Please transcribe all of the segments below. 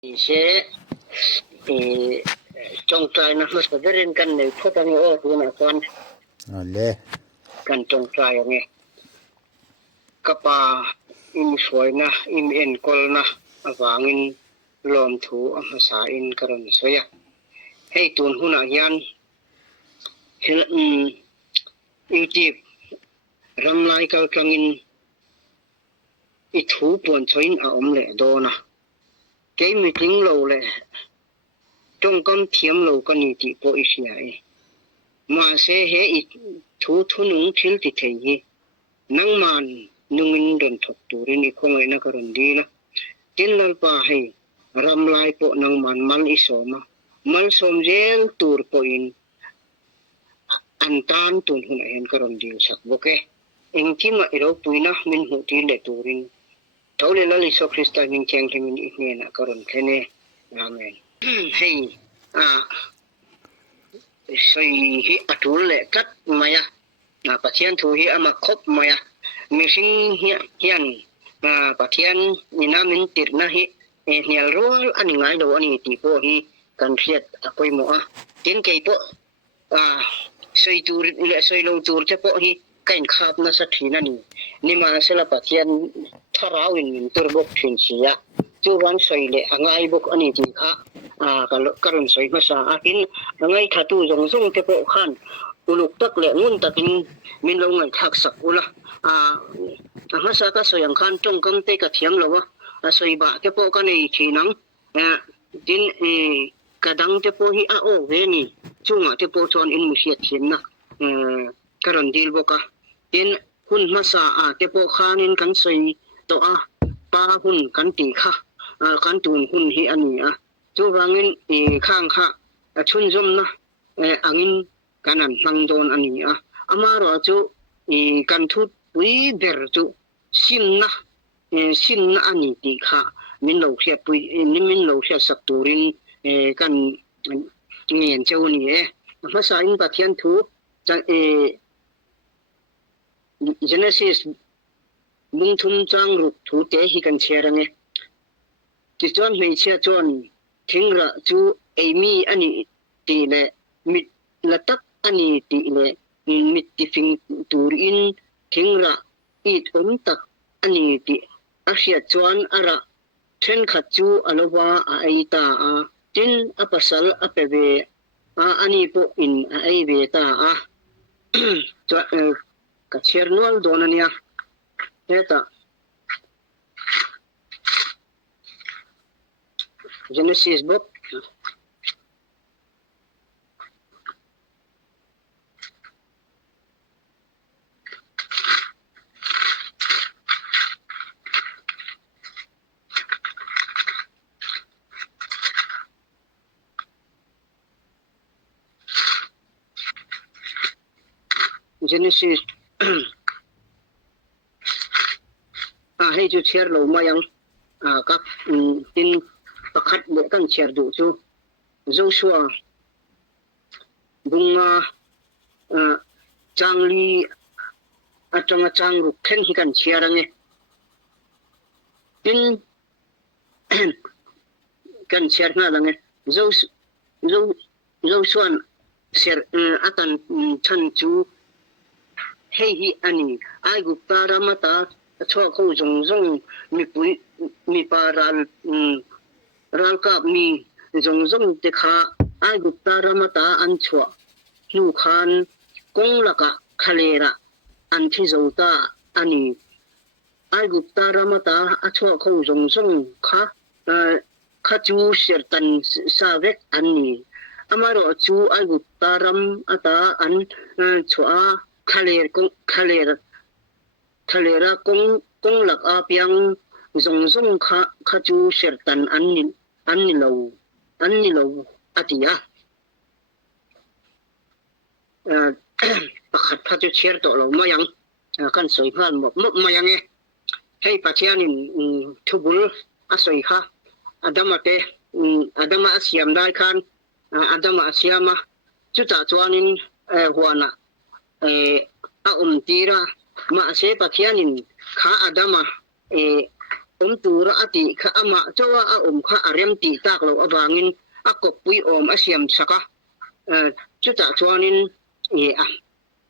Saya contoh nak sebenarnya kan kota ni tu nak kan. Oleh. Kan contoh ni. Kapa ini suai na, ini enkol na, awangin lom tu amasain karon saya. Hey tuan huna yan. YouTube ramlai kau kangin itu pun coin aom le do na. Cái mi tính lâu lệ trong con thiếm lâu con nhị tỷ bộ ý xài mà sẽ hệ ít thu nung thiếu thì thấy năng man nung in đơn thuật tù rin ý không ai na karon đi na tin lal pa hay ram lai po năng man mal isoma mal som gel tur po in antan tun hun ayan karon di sak boke engki ma iro puina min hu ti le turin Tau le lali so Krista min cheng min ikne na karon kene amen hey so hi atul le kat maya na pathian thu hi ama khop maya missing hian pathian ina min tir na hi nial rol ani ngai do ani ti po hi kan riat akoi mo tin ke po soi tur le soi lo tur che po hi kain khap na sa thina ni ma sela pathian tharawin turbok thinsia chuwan soile angai bok ani ti kha karon soi masa akin angai thatu jong te po khan uluk tak le ngun takin min lo ngai thak sak ula masa ka soyang khan tong kang te ka thiam lowa soi ba te po ka nei thinang tin kadang te po hi o ve ni chunga te po chon in musia thin na karon dil boka tin hun masa te po khanin kan soi to pa hun kan ti kha kan tun hun hi ani chu wangin khang kha chun jom na angin kanan mangdon ani amaro chu kan thut pui ber chu sin na ani ti kha min lo khia pui min lo khia sak turin kan ngien cheu ni masa in pathian thu chang Genesis mung thum chang ruk thu te hi kan cherang ti chon mei chia chon thingra chu emi ani ti le mit latak ani ti le mit ti fing tur in thingra it tak ani ti asia chon ara then khat chu alowa aita tin apasal apeve ani po in ai ve ta ka chernol donania eta Genesis book Genesis hay chu cher lo mayang ka tin pakhat le kan cher du chu Joshua bunga changli atanga changru khen hi kan cherang tin kan cher na lang Joshua ser atan chan chu hey hi ani ai gupta ramata cho ko jong mi paral ral ka mi jong te kha ai gupta ramata an chwa nu khan kong laka khalera an thi zota ani ai gupta ramata a chwa ko jong kha chu sertan savek ani amaro chu ai gupta ram ata an chwa khalera kong lak apiang zong kha chu sertan anni lo atia pakhat pha chu cher to lo mayang kan soi phan mop mayang hei pathianin thubul asoi kha adama asiam dai khan adama asiama chuta chuanin huana tira ma se pathianin kha adama ตูระอติขะอะมะจวะอะอมขะอะเรมติตากโลอะบางินอะกบปุยอมอะเสียมสะกะจุตะจวนิน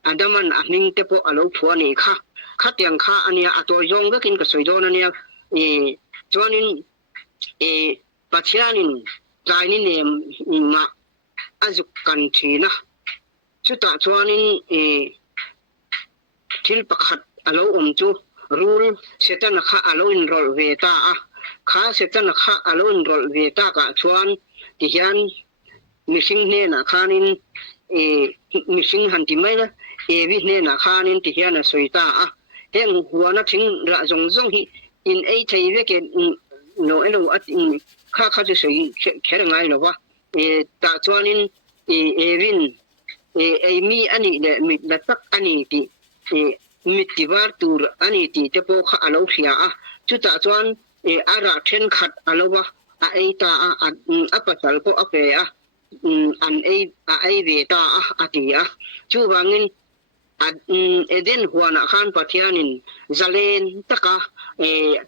อะดามันอะนิงเตปอะโลพัวนี่ค่ะขะเตียงค่ะอันเนี้ยอะตัวยองก็กินกะสวยโดนันเนี่ยจวนินปัจญานินกายนินมาอะจุกันทีนะจุตะจวนินทิลปะขัดอะโลอมจูรูลเสตันค่ะอะโลอินรอลเวตาอะขาเสตันค่ะอะโลอินรอลเวตากะจวนติยันมิสิงเนนะคานินมิสิงหันติไมนะวิเนนะคานินติยันสวยตาอะเฮงหัวนะถิงระจงจงฮิอินไอไทเวเกโนเอโลอะข้าจะสวยแค่ไงหรอวะตาจวนินวินมีอันนี้เนี่ยมิละตักอันนี้ติมิติวาร์ตูร์อันนี้ติเตโปขะอะโลเฟียอะจุตะจวนอาราเทนขัดอะโลวะอะไอตาอะปะตัลโปอะเปอะอันไอเวตาอะติอะจูวางินเอเดนหัวนะคานปะเทียนินซาเลนตะกะ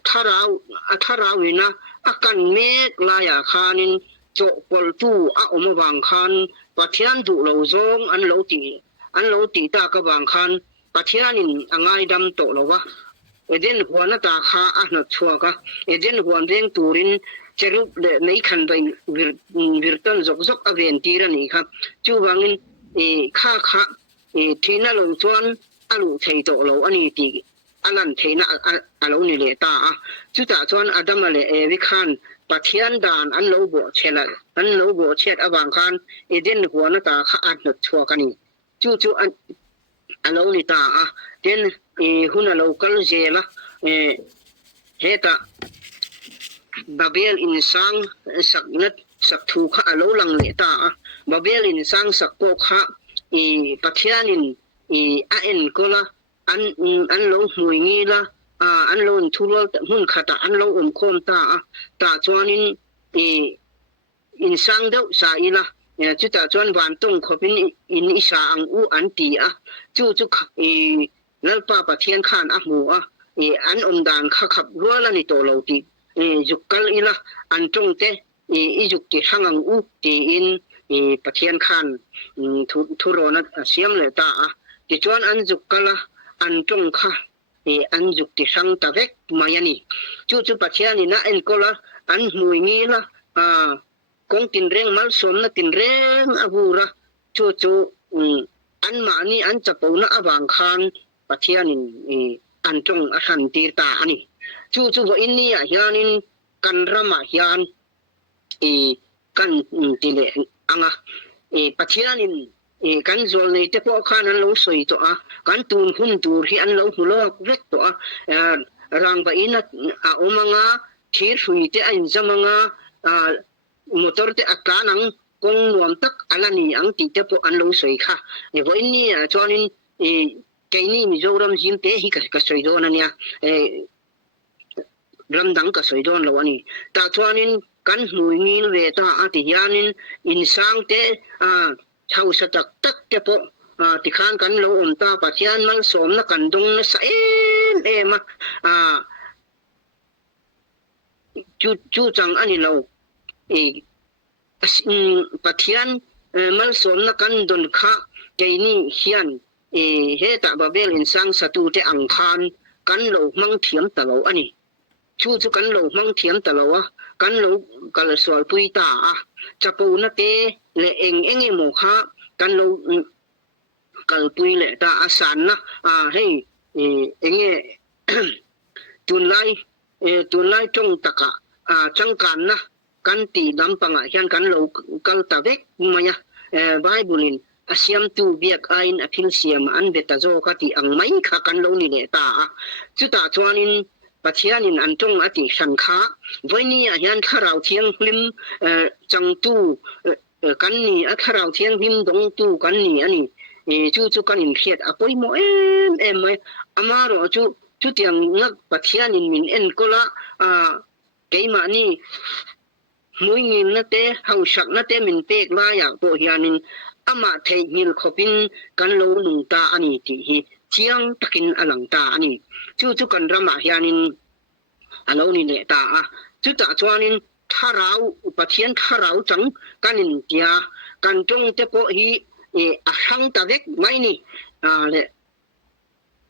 ทาราวนะอะกันเมกลายาคานินโจปอลตูอะอมบางคันปะเทียนดุโลซงอันโลติตากะบางคันปะเทียนินอะงายดำโตโลวะเอเดนหัวนะตาคาอะนะชัวกะเอเดนหัวเรงตูรินเจรุปในคันไปวิรตันจกๆอเวนตีระนี่ครับจูวางินค่าทีน่ะลงจวนอะลุไทโตโลอันนี้ติอันนั้นเทนะอะโลนี่เลตาจุตะจวนอะดัมเลวิคันปะเทียนดานอันโลบ่เชลอันโลบ่เชดอบางคันเอเดนหัวนะตาคาอันชัวกันนี่จูอันโลนี่ตาเดนหุนะโลกัลเจละเฮตาบาเบลอินซังสักนัดสักทูขะอะโลลังเลตาบาเบลอินซังสักโกขะปะเทียนินอะเอ็นก็ละอันโลหวยงี้ละอันโลนทุรหุ่นขะตะอันโลอมโคมตาจวนินอินซังเดสาอีละจุตะจวนบานตงขอเป็นอินอิสาอังอูอันตีจุนัลปาปะเทียนคานอะหมูอันอมดานขับรัวละนี่โตโลติจุกกัลอีละอันจงเตอีจุกติหังอูตีอินปะเทียนคานทุโรนะเสียมเลยตาติจวนอันจุกกัลอันจงค่ะอันจุกติสังตะเวกมายานี่จุปะเทียนนี่นะเอ็นก็ละอันหมุยงี้ละกงตินเร่งมัลสมนะตินเร่งอบูระจูอันมานี่อันจะปูนะอบางคานปะเทียนินอันจงอหันตีตาอันนี้จูว่าอินนี่ยานินกันระมะยานกันติเลอังปะเทียนินกันโซลนี่เตปอคานันโลสวยตัวกันตูนหุ่นตูที่อันโลหุโลกเวกตัวรางบะอินะอมังาทีสุยเตอันจมังามอเตอร์เตอานังกงนวมตักอลานี่อังติเตปออันโลสวยค่ะว่าอินนี่จอนินไกนี่มิโซรัมจิมเตฮิกะสวยโดนันเนี่ยรัมดังกะสวยโดนแล้วนี่ตาจอนินกันหุยงินเวตาอติยานินอินซังเตชาวสตักตักเตปติคานกันโลอมตาปะเทียนมัลสมนะกันดงนะสะมาจูจังอันนี้เราปะเทียนมัลสมนะกันดนคะไกนี่เฮียนเฮตะบาเบลอินซังสตูเตอังคารกันโลมังเทียมตะโลอันนี้จูกันโลมังเทียมตะโลกันโลกัลสวลปุยตาจะปูนะเตเลเองโมคะกันโลกัลปุยเลตาอาสันนะให้เองตุนไลจงตะกะจังกันนะกันตีดำปังยันกันโลกัลตะเวกมายไบเบิลินอาเซียมตูเบียกไอนอภิลเซียมอันเบตาโจกะติอังไม่คะกันโลนี่เลตาจุตาจวนินปะเทียนินอันจงอติสันคะไว้นี่ยันคาราวเทียงลิมจังตูกันนี่คาราวเทียงลิมดงตูกันนี่อันนี้จูกันอินเขียดอปอยโมไมอามารอจูเตียงนักปะเทียนินมินเอ็นก็ละเกมานี่มุยงินนะเตเฮาชักนะเตมินเปกลาอยากโปเฮียนินอามาเทหิลขบินกันโลนุงตาอันนี้ติเจียงตะกินอลังตาอันนี้จูกันระมะเฮียนิน alo ni le ta chu ta chuanin tharau pathian tharau chang kanin tia kan tong te po hi a hang ta vek mai ni le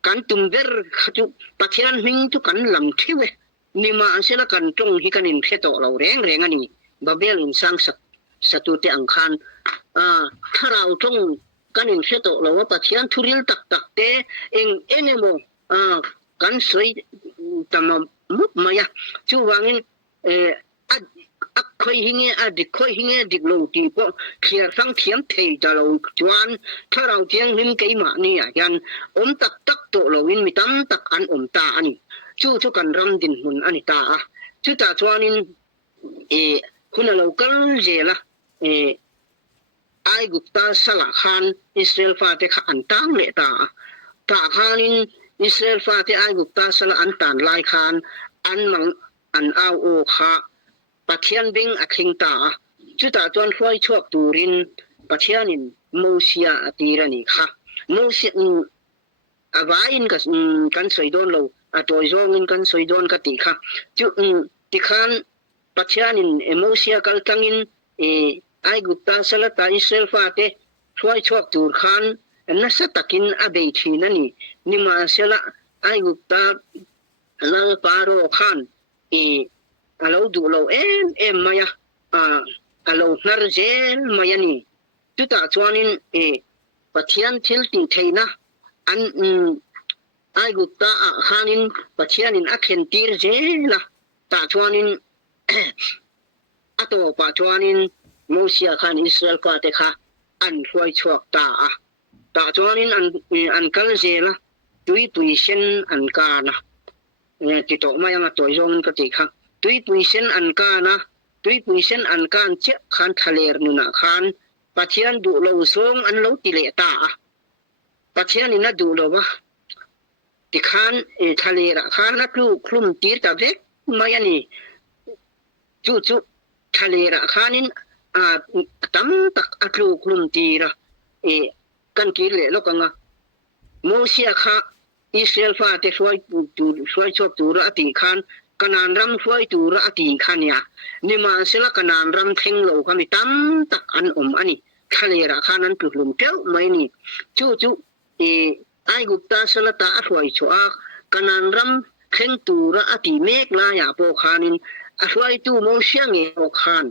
kan tum ver khatu pathian hing tu kan lam thiwe ni ma sela kan tong hi kanin pheto lo reng ani babel in sang satu te angkhan tharau tong kanin pheto lo wa pathian thuril tak tak te engemo kan soi tamam mup maya chu wangin khoi hinge dik khoi hinge dik lo ti ko khiar sang thiam thei ta lo chuan tharau tiang lim keima ni yan tak tak to lo in mitam tak an ta ani chu kan ram din mun ani ta chu ta chuanin kuna local jela ai gupta sala khan Israel fa te kha antang le ta khanin Israel fa te ai gupta sala antan lai khan an mang an au o kha pathian bing akhing ta chu ta chuan huai chuak turin pathianin mosia atirani kha mosia avain kan soidon lo atoi zongin kan soidon ka ti kha chu ti khan pathianin mosia kal tangin ai gupta salata Israel fa te huai chuak tur khan nasa takin abei thinani nima sela ai gupta lal paro khan alo du lo em maya alo nar zel maya ni tu ta chuanin pathian thil ti theina an ai gupta khanin pathianin akhen tir zela ta chuanin ato pa chuanin mosia khan Israel ka te kha an huai chuak ta chuanin an kal zela tui sen an kana ti to maya nga toy zong ka ti kha tui sen an kana tui sen an kan che khan thaler nuna khan pathian du lo song an lo ti le ta pathian ina du lo wa ti khan thalera khan na klum tir ta vek maya ni chu thalera khanin tam tak atlu klum tira kan ki le lokanga mosia kha Israel fa te suai chok tu ra ti khan kanan ram suai tu ra ti khan ya ni ma sela kanan ram theng lo kami tam tak an ani khalera khanan tuhlum teu mai ni chu ai gupta sela ta suai chua kanan ram theng tu ra ti mek la ya po khanin suai tu mo siang e o khan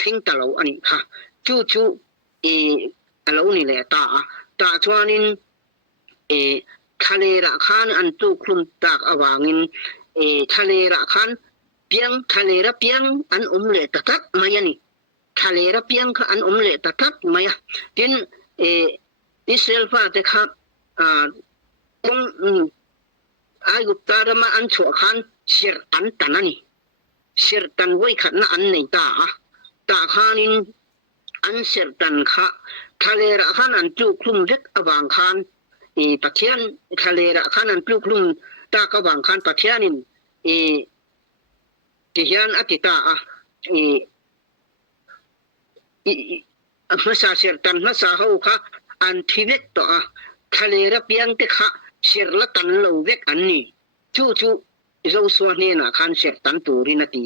theng ta lo ani kha chu alo ni le ta chuanin thalera khan an tu khum tak awangin thalera khan thalera piang an le tatak mayani thalera piang kha an le tatak maya tin Israel fa te kha kong ai gupta rama an chu khan sir an tanani sir tan wei khat na an nei ta khanin an sir tan kha thalera khan an tu khum vek awang khan pathian thalera khanan pluklum ta ka wang khan pathianin ti hian atita masa ser tan masa ho kha an thivek to thalera piang te kha serla tan lo vek anni chu zo so ne na khan ser tan turina ti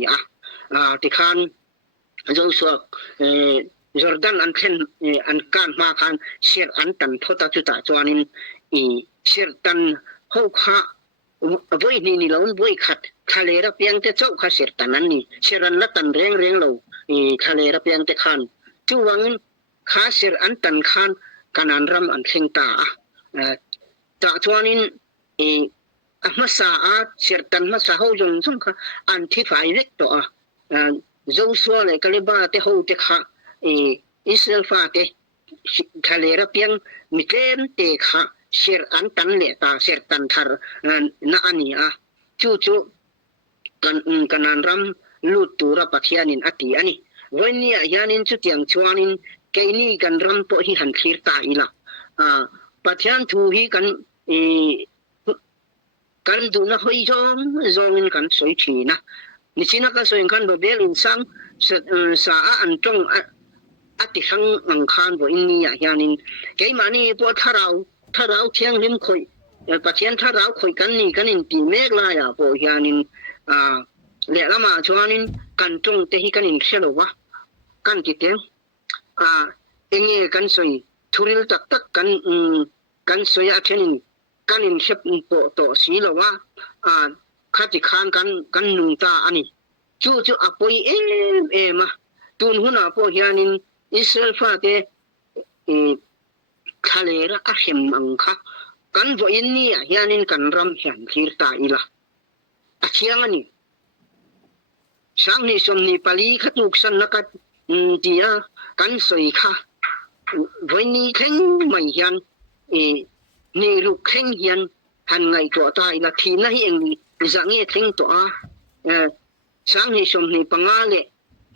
ti khan zo so Jordan an khen an kan ma khan ser an tan thota chu ta chuanin ser tan ho kha voi ni lon voi khat thalera piang te chau kha ser tan an ni seran la tan reng lo thalera piang te khan chu wangin kha ser an tan khan kanan ram an theng ta chuanin masa ser tan masa ho jong kha an thi fai vek to zo so le kaleba te ho te kha Israel fa te thalera piang mitlem te kha ser an tan le ta ser tan thar na ani chu kanan ram lut tura pathianin ati ani voinia yanin chu tiang chuanin keini kan ram to hi han thlir ta ila pathian thu hi kan du na hoi zongin kan soi thina nichina ka soin kan babel in sang sa an tong ati sang ang khan bo inni ya yanin ke mani po tharau thiang lim khoi pathian tharau khoi kan ni kanin ti mek la ya po yanin le lama chuanin kan tong te hi kanin hrelowa kan ki te enge kan soi thuril tak tak kan soya thenin kanin hep po to silowa khati khan kan nungta ani chu apoi ma tun huna po hianin Israel fa te khalera a hem angkha kan vo in ni hianin kan ram hian thirta ila a chiangani sangni somni pali khatuk san nakat tia kan soi kha voini theng mai hian ni ru kheng hian han ngai to ta ila thina hi eng zange theng to a sangni somni pangale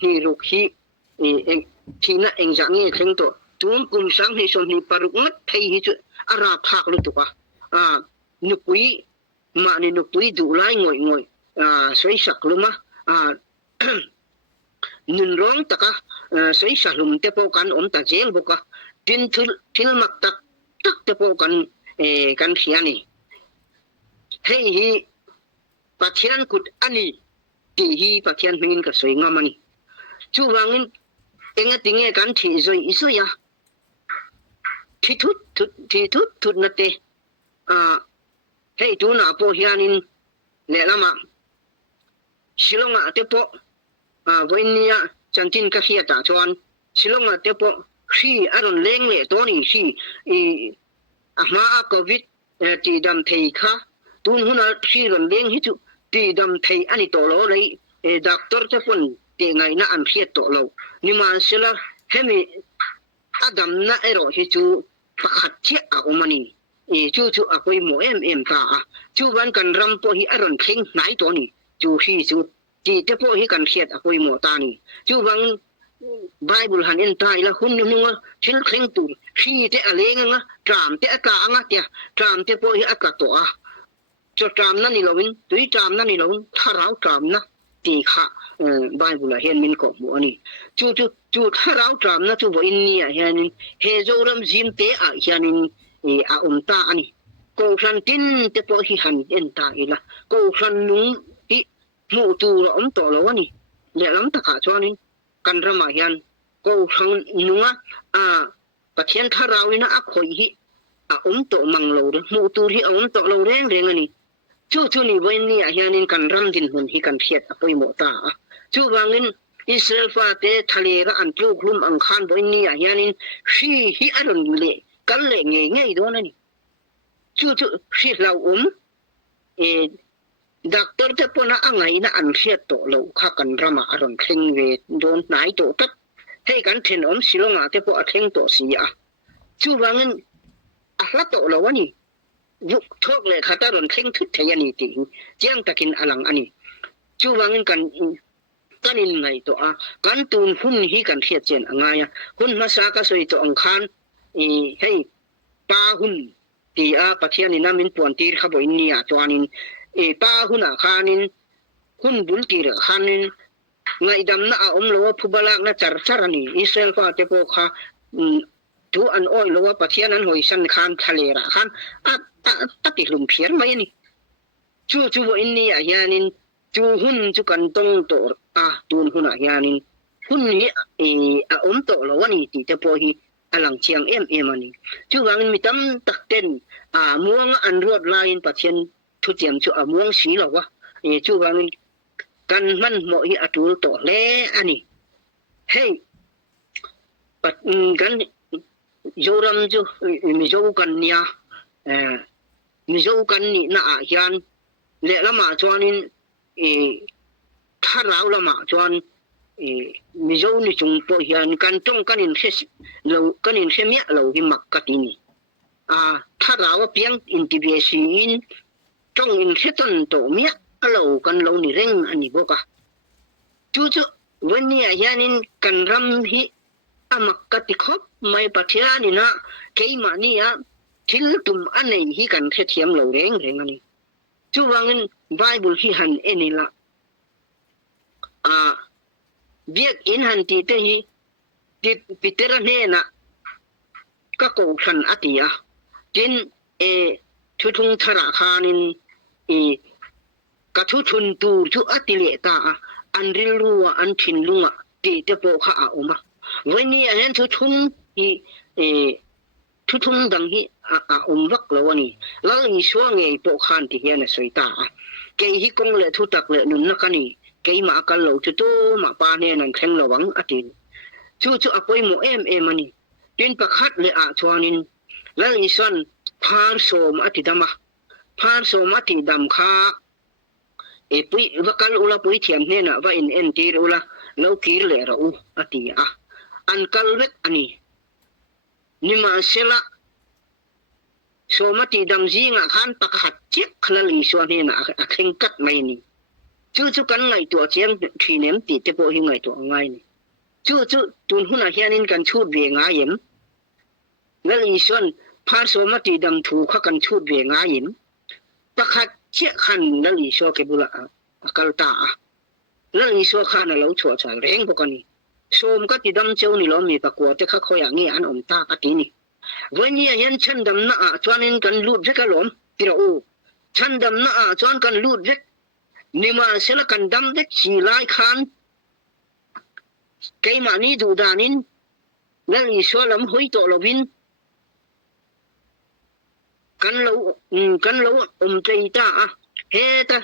ni ru hi thina eng zange theng to tum kum sangni somni paruk ngat thei hi chu ara thak lu tu ka nupui ma ni nupui du lai ngoi soi sak luma nun rong taka soi salum te po kan om ta jeng boka tin thil mak tak te po kan hiani hei hi pathian kut ani ti hi pathian mingin ka soi ngamani chu wangin enga tinge kan thi zoi isoya thi thut na te hei tu na po hianin le lama silonga te po voinia chantin ka khia ta chuan silonga te po khi aron leng le to ni khi ama covid ti dam thei kha tun huna khi ron leng hi chu ti dam thei ani to lo lei doctor te pon te ngai na an khiat to lo ni ma sela hemi adam na ero hi chu pakhat chia a omani chu apoi mo em ta chu ban kan ram po hi aron thing nai to ni chu hi chu ti te po hi kan khiat apoi mo ta ni chu bang bible han en tai la hun nu thil kheng tu khi te alenga tram te aka anga tia tram te po hi aka to cho tram na ni lovin tui tram na ni lovin tharau tram na ti kha bible hen min ko mu ani chu tharau tram na chu bo in ni hianin he zoram jim te hianin a ta ani ko san tin te po hi han en ta ila ko san nung hi mu tu ro to lo ani le lam ta ka chuanin kan rama hian ko san nunga pathian tharawina a khoi hi a to manglo re mu tu hi to lo reng ani chu ni boin ni hianin kan ram din hun hi kan thiat apoi mo ta chu wangin Israel fa te thalera an tu klum ang khan boin ni hianin hi aron le kan le nge do na ni chu shi lau doctor te pona angai na an thiat to lo kha kan rama aron thing ve don nai to tat hei kan thin silonga te po a theng to si chu wangin a hla to lo ani yuk thok le khata ron thing thut thayani ti chiang takin alang ani chu wangin kanin ngai to kan tun hun hi kan thiat chen angaya hun ma sa ka soi to ang khan hei pa hun ti pathian ina min puan tir kha boin ni chuanin pa huna khanin hun bul tir khanin ngai dam na lo phubalak na char ani Israel fa te po kha tu an oi lo pathian an hoi san khan thalera khan ti lum phiar mai ni chu bo in ni hianin chu hun chu kan tong to tun huna hianin hun ni to lo ani ti te po hi alang chiang em ani chu wangin mitam takten muang an ruat lain pathian thu tiam chu muang si lo wa chu wangin kan man mo hi atul to le ani hey pat kan joram chu mi jo kan nia mi jo kan ni na hian le lama chuanin tharau lama chuan mi zo ni chung po hian kan tong kanin lo kanin hemia lo hi mak katini tharawa piang intibesi in tong in heton to mia alo kan lo ni reng ani boka chu wani hianin kan ram hi amak katikhop mai pathiani na keima ni thil tum anei hi kan the thiam lo reng ani chu wangin bible hi han enila biak in han ti te hi ti pitera ne na ka ko khan atia tin thuthung thara khanin กะทุทุนตูจุอติเลตาอันริลรัวอันทินลุงติเตโปคะอาอุมาวันนี้อันนั้นทุทุนฮีทุทุนดังฮีอาอุมวักแล้วนี่แล้วอีชัวไงโปคันที่เฮียนะสวยตาเกฮิกงเลทุตักเลนุนนักนี่เกยมากันเราจุโตมาปาเนี่ยนันแข็งระวังอติจุอปอยโมเอ็มมันนี่ดินประคัดเลยชวนินแล้วอีส่วนพารโสมอติดามะพารโสมอติดามคาปุยวักลอุลาปุยเทียมเนี่ยนะว่าอินเอ็นตีอุลาแล้วกีเลระอุอติอันกัลเวกอันนี้นิมาเซละโสมติดามจีงะคันประคัดเจ็กขลลีส่วนเนี่ยนะเข่งกัดไม่นี่จุกันไงตัวเจียงทีเนมติเตโปหิไงตัวไงนี่จุตุนหุนาเฮียนินกันชูดเวงายิมแล้วอีส่วนพาโสมติดำถูกกันชูดเวงายิมประคัดเจ็กขันแล้วอีส่วนเกบุละกัลตาแล้วอีส่วนขันแล้วชัวร์แรงพวกนี้โสมก็ติดำเจ้านี่ล้อมีประกวดแต่ข้าคอยอย่างนี้อันอมตาอตินี่วันนี้ยันฉันดำหน้าจวนนินกันลูดเวกล้อมติระโอฉันดำหน้าจวนกันลูดเวกนิมาเสละกันดำเด็กสีลายคันไกมานี่ดูดานินแล้วอีสวลำหุยโตลวินกันเราใจตาเฮตา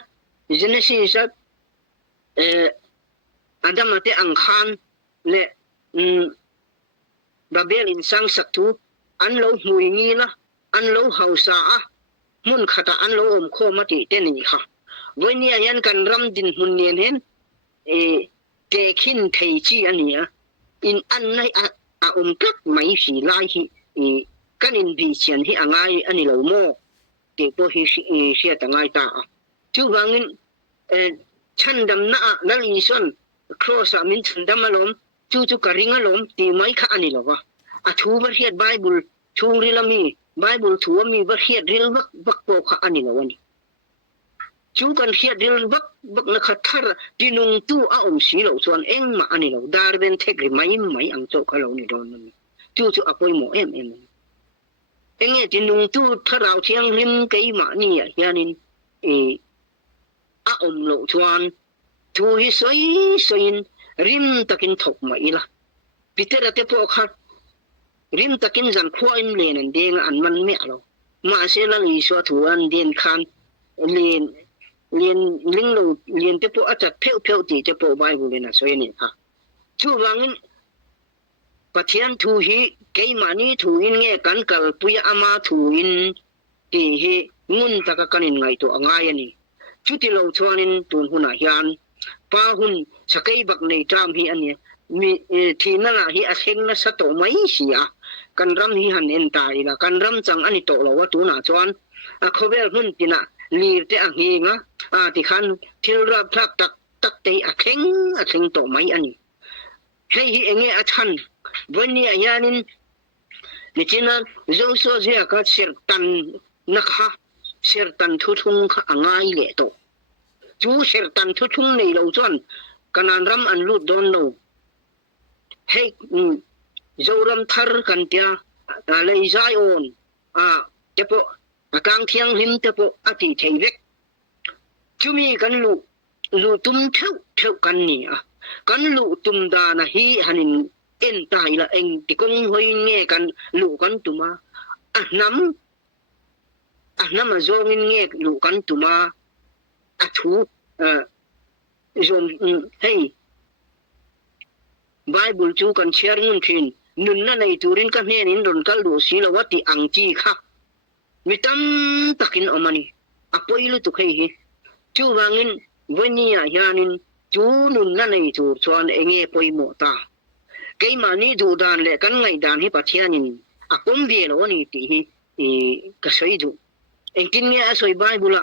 เจเนซิสอันดามาเตอังคารและบาเบลอินสังสักทูอันเราหุยงี้ละอันเราเฮาซามุนขตาอันเราโคมาติเตนี่ค่ะวันนี้ยันกันรำดินหุ่นเนียนเห็นเกขินไทจีอันนี้อินอันในกักไม่สีลายกันอินบีเชียนที่อ่างไงอันนี้เราโม่เด็กพวกเสียต่างไงตาจู่บางฉันดำหน้าแล้วอีส่วนครอสามินฉันดำมาล้มจู่กระริงล้มตีไม้ข้าอันนี้หรอวะทูบเรียดไบเบิลทูริลามีไบเบิลทูมีบเรียดริลบักโปข้าอันนี้หรอวะนี่จูกันเฮียดิลบักนะขัดทารดินุงตู้สีเหล่าส่วนเอ็งมาอันนี้เราดาร์เวนเทกริไม่อังโจกเรานี่โดนจู่อปอยโมเอ็มเอ็งดินุงตู้ทาราวเชียงริมไกมานี่ยานินเหล่าส่วนทูฮิสวยริมตะกินถกมาอีละพิเตระเตปอคัดริมตะกินจันควายเลนันเดงอันมันเมะเรามาเสลังอีสวทวนเดนคันเรียนลิงเราเรียนเตปอาจจะเพียวตีเตปไบเบิลเลยนะสวยนี่ค่ะทูวังปะเทียนทูฮีเกยมานี่ทูอินเงกันกัลปุยอามาทูอินตีฮีงุนตะกะกันินไงตัวง่ายนี่ชุติเราชวนินตุนหุนาฮิอันปาหุนสะเกยบักในจามฮีอันนี้มีทีนั่นล่ะฮีอาเซงนะสะโตไม่เสียกันรำฮีหันเอ็นตายละกันรำจังอันนี้โตเราว่าตุนาชวนเขาเวลหุ่นตินะลีเตะฮีงะติคันทิลรับทักตักเตะเข่งโตไม่อันนี้ให้ฮีเองชันวันนี้ยานินนี่จินะโจโซเซียก็เสียตันนะคะเสียตันทุทุงอ่างไงเลโตจูเสียตันทุทุงในเราจวนกันรำอันลูดโดนเราให้โจรำทาร์กันเตียอะไรใจโอนเจ้าพวกกางเทียงหิมเจ้าพวกอติเทเวกจุมีกันลูตุมเท่ากันนี่กันลูตุมดานะฮีหันินเอ็นตายละเองที่กงหอยเงกันลูกันตุมาน้ำมาโจงินเงลูกันตุมาทูโจมให้ไบเบิลจูกันเชียร์งุนทินนุนนั่นในตูรินกันเฮนินโดนกัลดูสีละวัติอังจีค่ะมิตัมตักินอมานีปอยลุตุเคยจูวังอินวันนี้ยานินจูนุนนั่นในตูชวนเองปอยโมตาเกยมานี่ดูดานเลกันไงดานให้ปัจเจียนินปมเวลวันนี้ที่กษัยดูเองกินเนี่ยสวยไบเบิล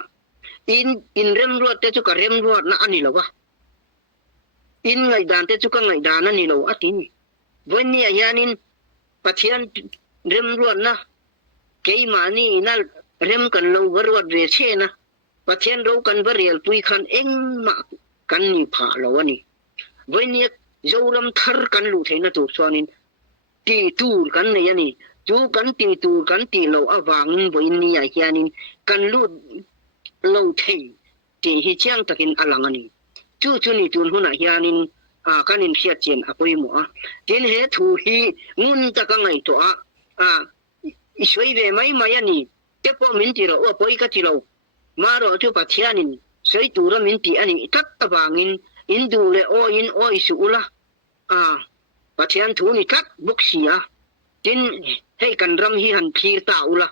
อินเริ่มรวดแต่จุกเริ่มรวดนะอันนี้ละวะอินไงดานแต่จุกไงดานนั่นนี่ละวะที่นี่วันนี้ยานินปัจเจียนเริ่มรวดนะเกยมานี่นั่นเริ่มกันเราวรวดเวเชนะปัจเจียนเรากันวเรียลปุยคันเองมากันนี่ผ่าละวะนี่วันนี้โจรำทาร์กันลูเทนะตัวส่วนนี้ตีตูกันเนี่ยนี่จูกันตีตูกันตีเราวางวันนี้ยานินกันลูเราเท ti hi chiang takin alang ani chu ni tun huna hianin kanin khiat chen apoi mo tin he thu hi ngun ta ka ngai to isoi ve mai mai ani te po min ti ro apoi ka ti lo ma ro chu pathianin sei tu ro min ti ani tat awangin indu le o in o isu ula pathian thu ni tat boksia tin hei kan ram hi han thir ta ula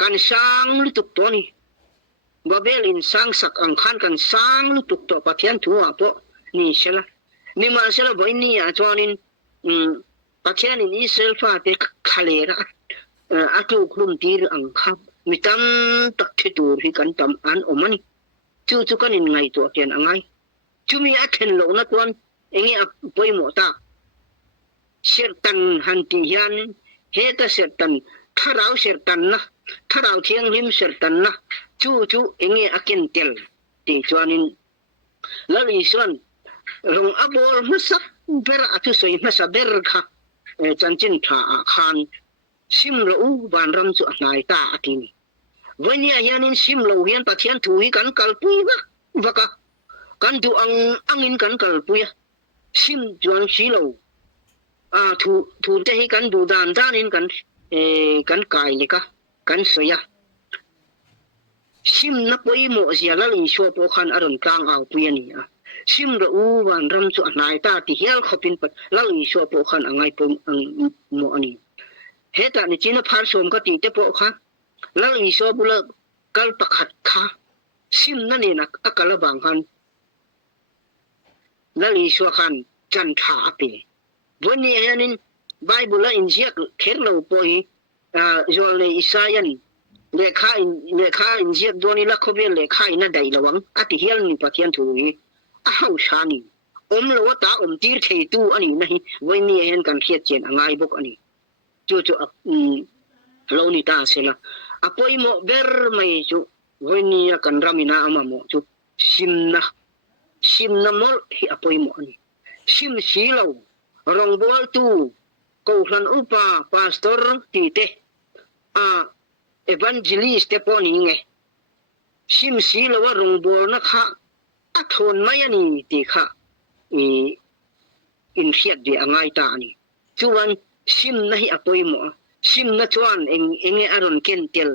kan sang lutuk to ni babelin sang sak ang khan kan sang lutuk to pathian thu apo ni sela ni ma sela boy ni a chonin pathian ni selfa te khalera atu khum tir ang khap mitam tak thitur hi kan tam an omani chu kan in ngai to ken angai chumi a then lo na ton engi a poimo ta sertan hanti hian he ta sertan tharau sertan na tharau thiang lim sertan na chu engi a ken tel ti chuanin lali suan rong abol masak ber atu soi masa ber kha chanchin tha khan sim lo ban ram chu ngai ta atini vania hianin sim lo hian pathian thui kan kalpui waka kan du angin kan kalpuya sim chuan si lo thu te hi kan du dan in kan kai le ka kan soya sim na poi mo sia la li sho po khan aron kang au puyani sim ro ban ram chu nai ta ti hial khopin pat la li sho po khan angai pom mo ani heta ni china phar som ka ti te po kha la li sho bula kal pakhat kha sim na ni na akala bang khan la li sho khan chan tha api boni hanin bible in jiak kherlo poi zol le isayan le kha in jiak doni la khobel le kha ina dai lawang ati hial ni pathian thui hau shani lo ta tir thei tu ani nahi voini hen kan khiat chen angai bok ani chu lo ni ta sela apoi mo ber mai chu voini kan ramina amamo chu simna mol hi apoi mo ani sim silo rong bol tu ko hlan upa pastor ti te evangelist te poni nge sim silo rong bol na kha athon mai ani ti kha in khiat de angai ta ani chuan sim na hi apoi mo sim na chuan enge aron kentel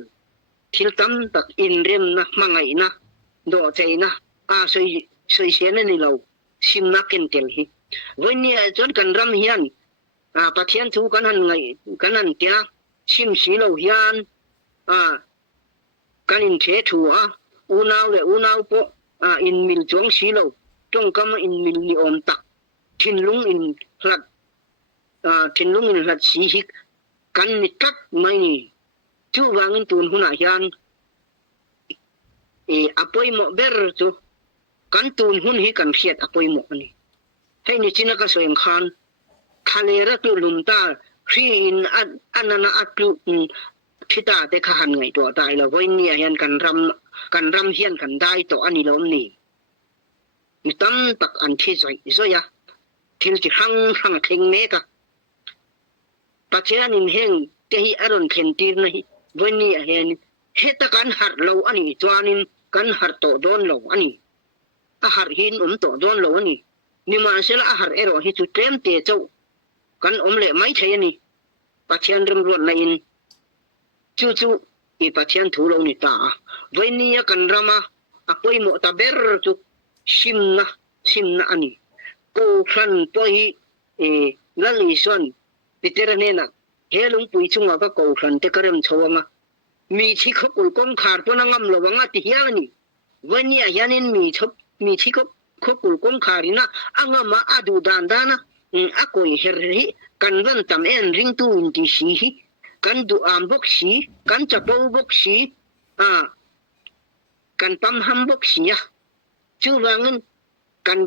thil tam tak in rem na mangai na do cheina soi sena ni lo sim na kentel hi voini chon kan ram hian pathian thu kan han ngai kan han tia sim si lo hian kan in the thu unau po in mil chong si lo tong kam in mil ni om tak thinlung in hlat si hik kan ni tak mai ni chu wangin tun huna hian apoi mo ber chu kan tun hun hi kan khiat apoi mo ani hei ni china ka soem khan khalera tu lumta khrin anana atlu thita te kha han ngai to tai la voini hian kan ram hian kan dai to ani lom ni mitam tak an thi zoya thil chi hang thing me ka pathian in heng te hi aron khen tir na hi voini hian heta kan har lo ani chuanin kan har to don lo ani har hin to don lo ani ni ma sela har ero hi chu trem te chau kan le mai thei ani pathian rim ron na in chu i pathian thu lo ni ta voini kan rama apoi mo ta ber chu simna ani ko khan poi lali son piterane na helung pui chunga ka ko khan te karem chawanga mi thi khokul kom khar pona ngam lowanga ti hialani voini hianin mi thi khokul kom kharina angama adu dandana akoi herri kan van tam en ring tu in ti si hi kan du am bok si kan chapo bok si kan pam ham bok si ya chu wangin kan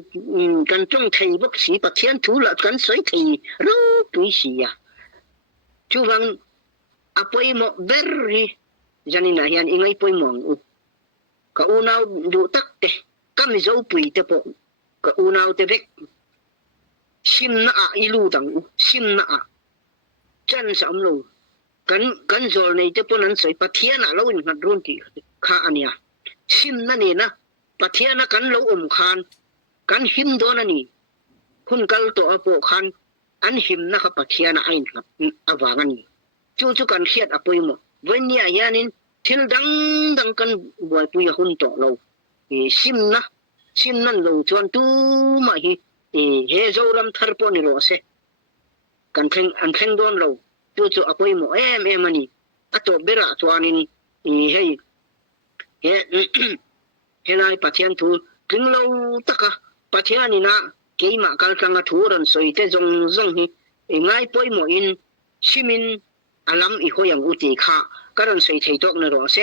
trong thei bok si pathian thu la kan soi thei ro tui si ya chu wang apoi mo berri janina hian ingai poi mong ka unau du tak te kam zo pui te po ka unau te bek simna ilu dang simna chan sam lo kan zol nei te ponan soi pathian a lo in hat run ti kha ania ชิมนั่นนี่นะปะเทียนะกันเราอมคานกันหิมโดนั่นนี่คุณกัลตัวอโปคันอันหิมนะครับปะเทียนะไอ้ครับอวางันจู่ๆกันเครียดอปุยหมดเวนเนี่ยยานินทิลดังกันบวยปุยหุ่นตัวเราชิมนั่นเราจวนตู้มาเฮโซรัมทาร์ปอนิโรเซกันเพ่งอันเพ่งโดนเราจู่ๆอปุยหมดมันนี่อตัวเบระตัวนินเฮนายปะเทียนทูถึงเราตะกะปะเทียนี่นะเกยมากัลกังทูรันสวยแต่จงง่ายปุยหมดอินชิมินอลัมอีโหยังอุติคะกันสวยไทยตกนรอเซ